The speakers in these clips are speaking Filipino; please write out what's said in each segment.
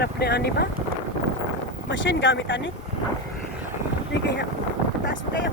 Sarap ni ani ba? Machine gamit ani. Hindi kaya. Taas mo kayo.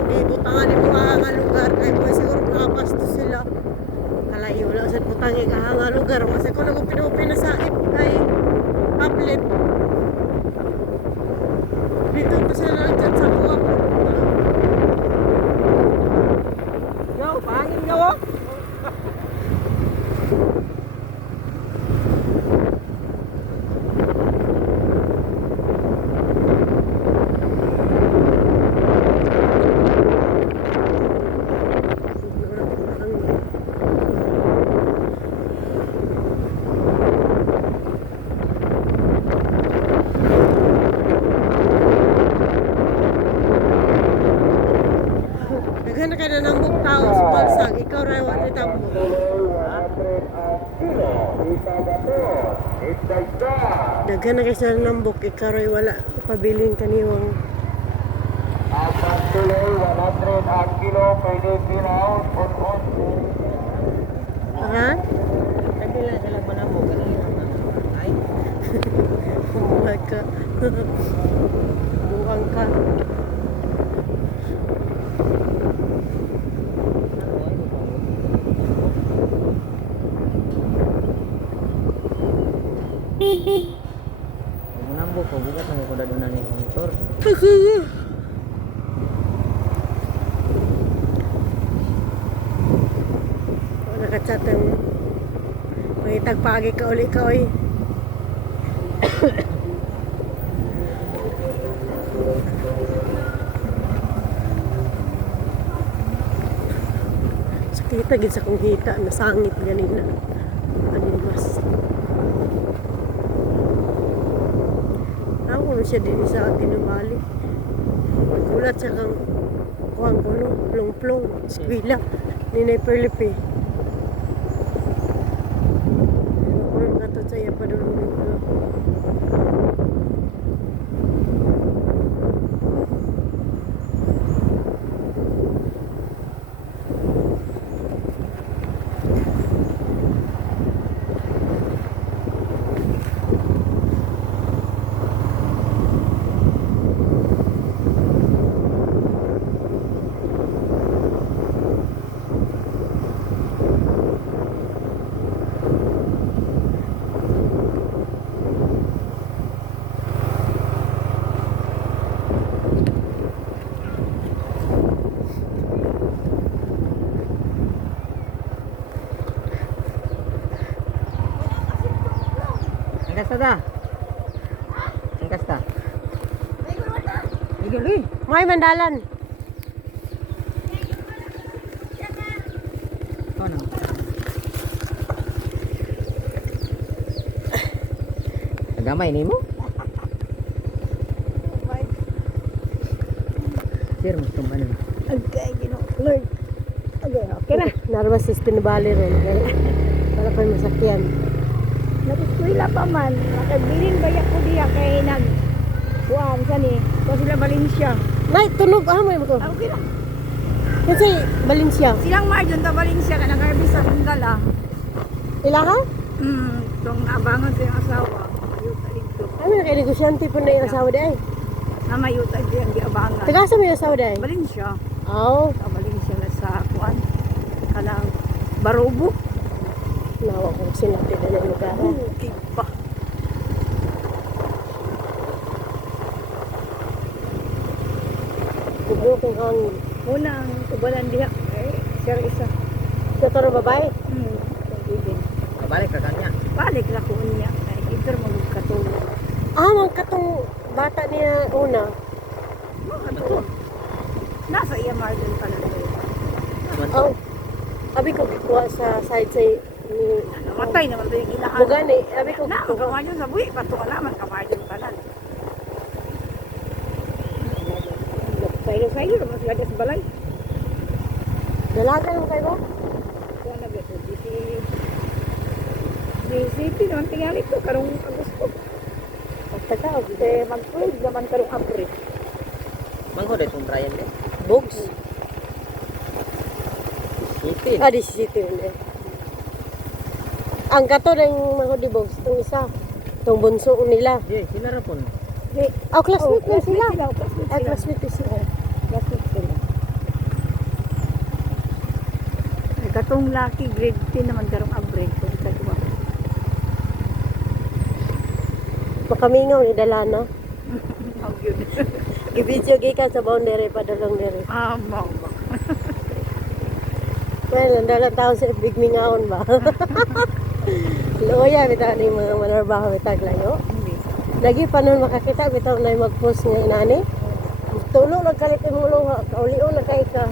So gibutangan ni mga nga lugar kay mo siguro nakapasto sila. Kalayo wala sa butangi ka nga lugar kasi kung nagupin na sa ay tablet. Dito pa sila lang dyan sa kuha ko. Yo, pangin nga wo. Daghan na kayo na nambok tao sa balsag. Ikaw rin wala ni tambo. Daghan na kayo sa nambok. Ikaw rin wala. Pabiling kaniwang. Apat tuloy, 100 ang kilo, pwede pinaw, Ha? Kabila sila pa na mo kanina. Ay, Buhay ka. Buwang ka. nambok ko bugat nang ko dadunan ni motor. Nakachat ang pangitag pagi ka uli ka oy. Sakita gid sa kong hita nasangit ganina. Animas. Ako na siya din sa atin ng bali. Gulat siya kang kuhang kuno, plong-plong, eskwila, ninay perlipi. Ako na katot sa iya pa doon dito. Ang kasta ta. Ang kasta. Igil eh. May mandalan. Ano? Nagamay ni mo? Sir, mas kumano. Okay, Lord. Okay na. Narwas is pinabali ron. Para pa masakyan. Nag-eskwela pa man, nakabiling bayak ko diya kay kuhaan sa ni, ko sila Valencia. Nay, tunog. May mo ko. Okay lang. Kasi, Valencia. Silang marjon ta Valencia ka nag-arbis sa Sundala. Ilaha? Itong abangan sa yung asawa. Mayuta dito. Ay, may negosyante po na yung asawa day. Na mayuta dito yung giabangan. Tagasa mo yung asawa day? Valencia. Oo. Sa Valencia na sa kuhaan. Kanang Barobo. Nawa ko sinati na ng lugar. Okay pa. Kubro kong hangin. Una ang tubalan diha. Sir isa. Sa taro babae? Kabalik ka kanya. Balik na ko niya. Ay, ito mo katulog. Mang katong bata niya una. Katulog. Nasa iya marjon pa na. Oh. Abi ko kuha sa side sa ni Namatay naman ito yung ilahan. Bugani, abi ko Na, ang kuha. kamaryon sa buhi, patunga naman kamaryon tanan. Saylo-saylo naman sila sa balay. Dalaga naman kayo ba? Kung nag-ito, di city naman tingali ko, karong Agosto. Pagkatawag, mag-prig naman karong April. Mangho dai tong trial eh. Bugs. Sipin. Di sisito yun eh. Ang kato ng mga dibogs, itong isa. Itong bunso nila. Di, sila ra pon. Di, Oh, classmate na sila. classmate Ay, sila. classmate na sila. Classmate sila. Atong laki grade 10 naman karong average ko sa tuwa. Makamingaw ni Dalana. How good. Gibidyo gikan sa boundary padulong diri. Mo. Well, nandalang taon sa big mingaon ba? Loya bitaw ni mga manarbaho bitag layo. Hindi. Lagi pa nun makakita bitaw na mag-post nga inani. Tulo lang kalit imong luha, kaulion na kay ka.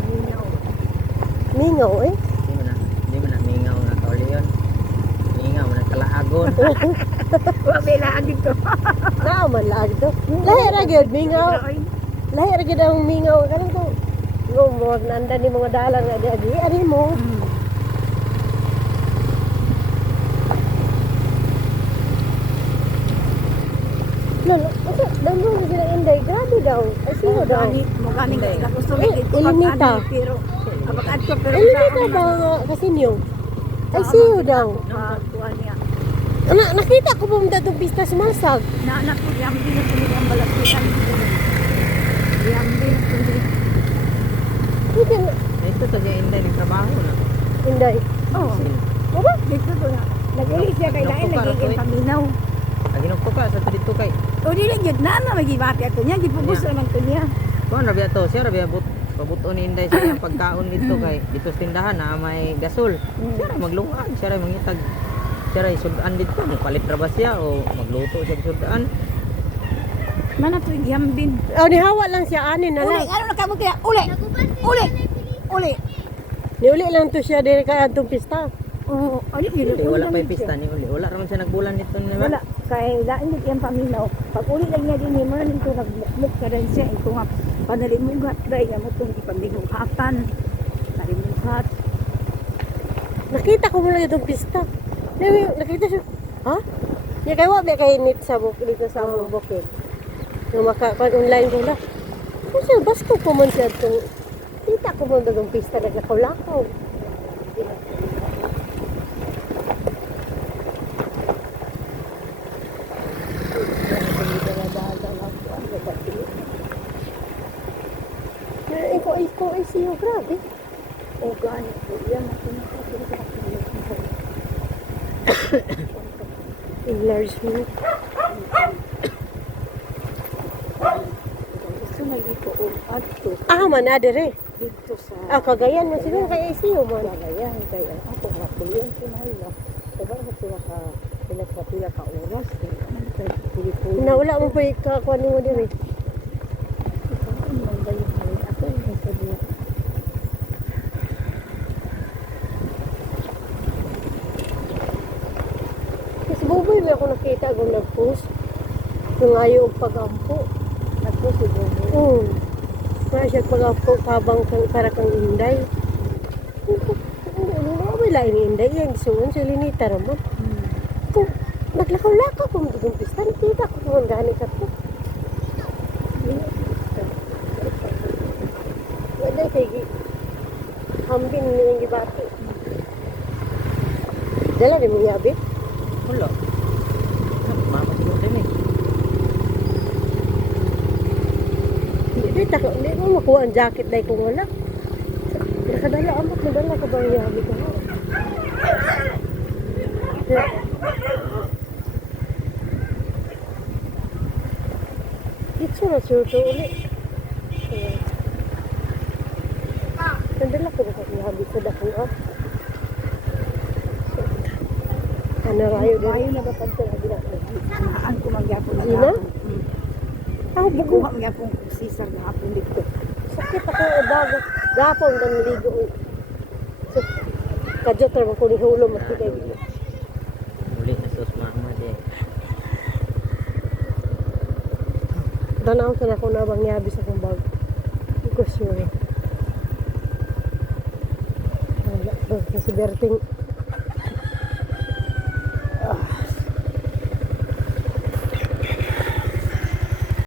Mingaw eh. Di mo na mingaw nga kauli yun. Mingaw na kalaagon. Wa bela dito. Naaman laag to. Lahi ra gyud mingaw. Lahi ra gyud ang mingaw kanang to. Mo nanda ni mga dalang nga di ari mo. Lalo, asa damo na sila inday grabe daw. Ay sino daw? Mo gani nga gusto Ilimita. pero abakad ko pero Ilimita ba nga kasi niyo? Ay siyo daw. kuan niya. Nakita ko pumunta itong pista sumasag. Na anak ko yang din ko ang balatian. Yang din ko Hindi na. Ito to siya Inday nagtrabaho na. Inday. Oh. Baba, dito to na. Nag-uli siya kay lain nagiging paminaw. Aginugto ka sa dito kay. O dili gyud na magibati ako niya, gipubus naman ko niya. Kuan ra biya to, siya ra biya pabuton ni Inday siya ang pagkaon dito kay dito sa tindahan na may gasol. Siya ra maglungan, siya ra mangitag. Siya ra isudan dito, palit ra ba siya o magluto siya sudan. Mana to gihambin. Oh, nihawa lang siya anin na Uli, lang. ano na kamo kaya? Uli. Uli. Uli. Niuli lang to siya diri kay atong pista. Oh, ali dili Uli, wala pa yung pista ni Uli. Wala raman siya nagbulan dito ni Wala kay daan gid yang paminaw. Pag uli lang niya din ni man ito nagmukmuk ka rin siya ito nga panalimugat dai nga mo tong ipamigungatan. Nalimugat. Nakita ko muna itong pista. Nakita siya. Ha? Ya kay wa kay nit sa buk dito sa bukid. Yung online ko na. Kasi basko ko man siya itong kita ko muna itong pista nagkakulakaw. Iko ay siyo, grabe. O gani ko yan matinakot. Enlargement. Gusto na dito o adto Manadere. dito sa Cagayan man siguro kay ICU man. Galayan kaya ako hapulyon sinala. Diba ako sila ka pinagpapila ka oras. Pili-pili. Na wala mo pa ikakuan mo dire. Kasi buboy may ako nakita kung nag-post. Yung ayaw og pagampo. Nagpost si Bobo. Kaya siya pagampo kabang para kang inday. May lain ni inday yan. Suon sa linita naman. Kung naglakaw-lakaw ko mo itong pista, nakita ko kung gano'n ka to. Wala kay hambin ni yung gibati. Dala rin mo yabi? Wala. Mama ko din eh. Hindi mo makuha ang jacket dahil kung wala. Nakadala, amat nadala ka ba yung yabi ko? Dito na surto ulit. Nadala ko na sa yabi ko dakong Ano rayo din? Ayaw na ba pagka saan ko magyapon na Gina? Ikuha magyapon sisar na hapon dito. Sakit ako dagat. Gapon dan maligo. So, kadyot ra ko ni hulo matigay. Uli na sus mama di. Tanaw sa ako na bang yabi sa kong bag. Hindi ko sure. Wala. Kasi Berting